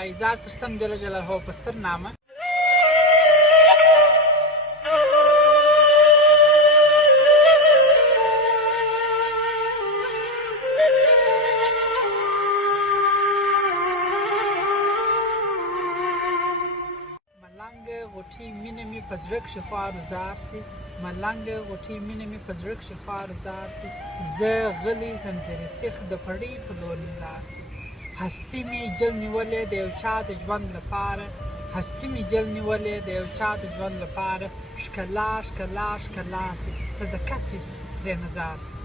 لایزار څښتن جل جلاله په ستر نامه ملنګه غوټۍ مینه مې په زړه کښې خوار زار سي ملنګه غوټۍ مینه مې په زړه کښې خوار زار سي زه غلی زنځیرې سیخ د پړي په لور مې لاړ سي هستي مې جل نیولې د یو چا د ژوند لپاره هستي مې جل نیولې د یو چا د ژوند لپاره ښکلا ښکلا ښکلا سي صدقه سي ترې نظار سي